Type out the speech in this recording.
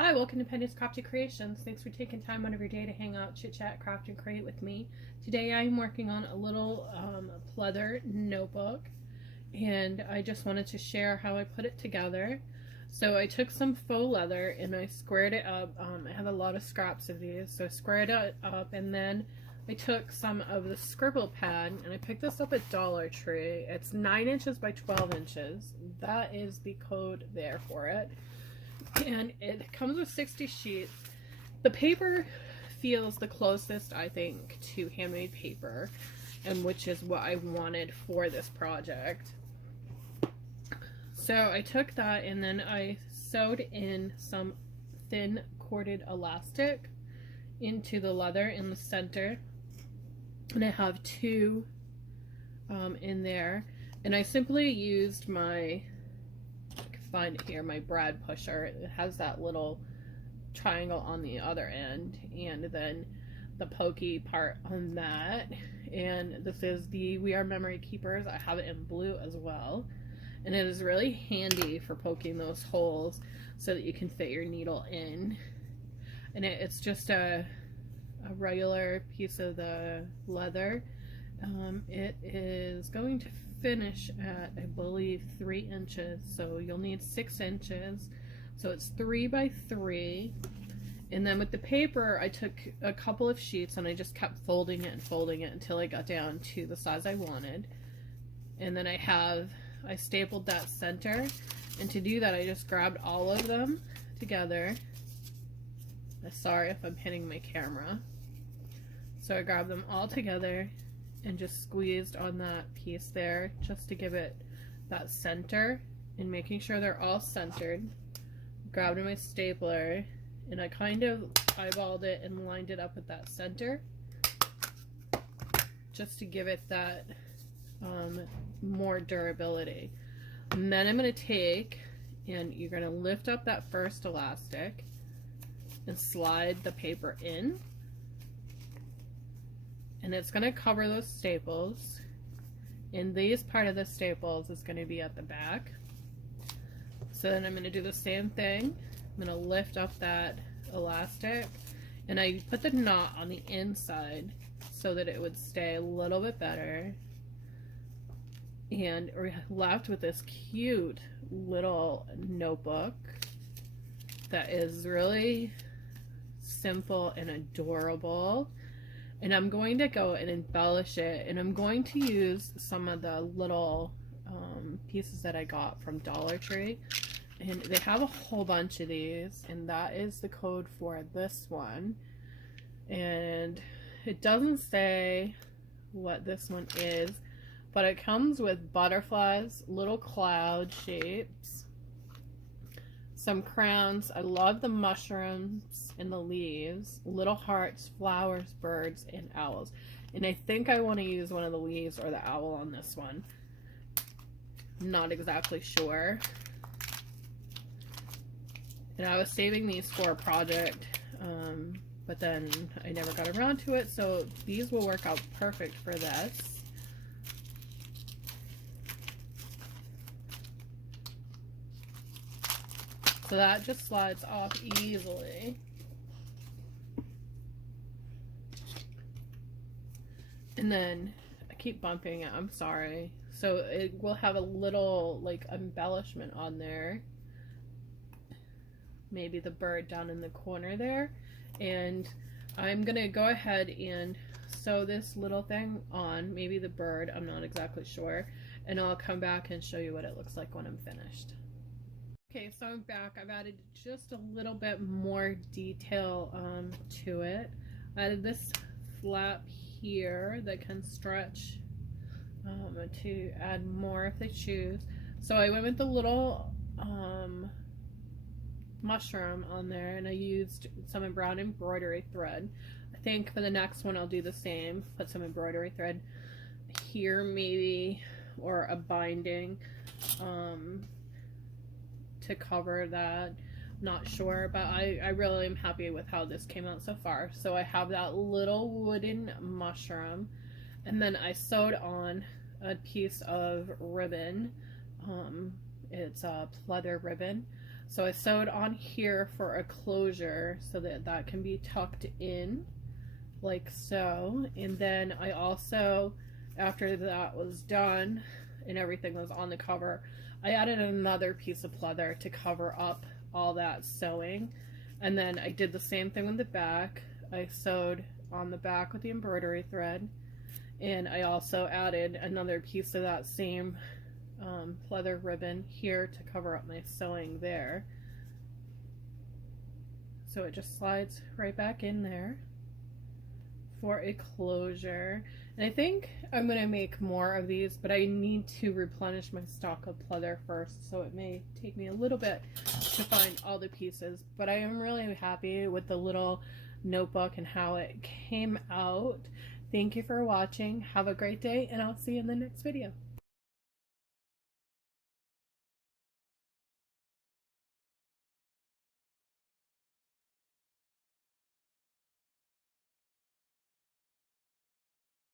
Hi, welcome to Penny's Crafty Creations. Thanks for taking time out of your day to hang out, chit chat, craft, and create with me. Today I'm working on a little pleather notebook, and I just wanted to share how I put it together. So I took some faux leather and I squared it up. I have a lot of scraps of these, so I squared it up, and then I took some of the scribble pad, and I picked this up at Dollar Tree. It's 9 inches by 12 inches. That is the code there for it. And it comes with 60 sheets. The paper feels the closest, I think, to handmade paper, and which is what I wanted for this project. So I took that and then I sewed in some thin corded elastic into the leather in the center, and I have two in there, and I simply used my, find it here, my brad pusher. It has that little triangle on the other end, and then the pokey part on that. And this is the We Are Memory Keepers. I have it in blue as well, and it is really handy for poking those holes so that you can fit your needle in. And it's just a regular piece of the leather. It is going to finish at, I believe, 3 inches, so you'll need 6 inches, so it's 3 by 3. And then with the paper, I took a couple of sheets and I just kept folding it and folding it until I got down to the size I wanted. And then I stapled that center, and to do that I just grabbed all of them together. Sorry if I'm hitting my camera. So I grabbed them all together and just squeezed on that piece there just to give it that center, and making sure they're all centered. Grabbed my stapler and I kind of eyeballed it and lined it up at that center just to give it that more durability. And then I'm going to take, and you're going to lift up that first elastic and slide the paper in, and it's going to cover those staples, and this part of the staples is going to be at the back. So then I'm going to do the same thing. I'm going to lift up that elastic, and I put the knot on the inside so that it would stay a little bit better, and we're left with this cute little notebook that is really simple and adorable. And I'm going to go and embellish it, and I'm going to use some of the little pieces that I got from Dollar Tree, and they have a whole bunch of these, and that is the code for this one. And it doesn't say what this one is, but it comes with butterflies, little cloud shapes, some crowns. I love the mushrooms and the leaves, little hearts, flowers, birds, and owls. And I think I want to use one of the leaves or the owl on this one. Not exactly sure. And I was saving these for a project, but then I never got around to it, so these will work out perfect for this. So that just slides off easily. And then I keep bumping it, I'm sorry. So it will have a little like embellishment on there. Maybe the bird down in the corner there. And I'm gonna go ahead and sew this little thing on, maybe the bird, I'm not exactly sure. And I'll come back and show you what it looks like when I'm finished. Okay, so I'm back. I've added just a little bit more detail to it. I added this flap here that can stretch to add more if they choose. So I went with the little mushroom on there, and I used some brown embroidery thread. I think for the next one I'll do the same, put some embroidery thread here maybe, or a binding to cover that. Not sure, but I really am happy with how this came out so far. So I have that little wooden mushroom, and then I sewed on a piece of ribbon. It's a pleather ribbon. So I sewed on here for a closure so that that can be tucked in like so. And then I also, after that was done and everything was on the cover, I added another piece of pleather to cover up all that sewing. And then I did the same thing on the back. I sewed on the back with the embroidery thread, and I also added another piece of that same pleather ribbon here to cover up my sewing there. So it just slides right back in there for a closure. And I think I'm going to make more of these, but I need to replenish my stock of pleather first, so it may take me a little bit to find all the pieces. But I am really happy with the little notebook and how it came out. Thank you for watching. Have a great day, and I'll see you in the next video.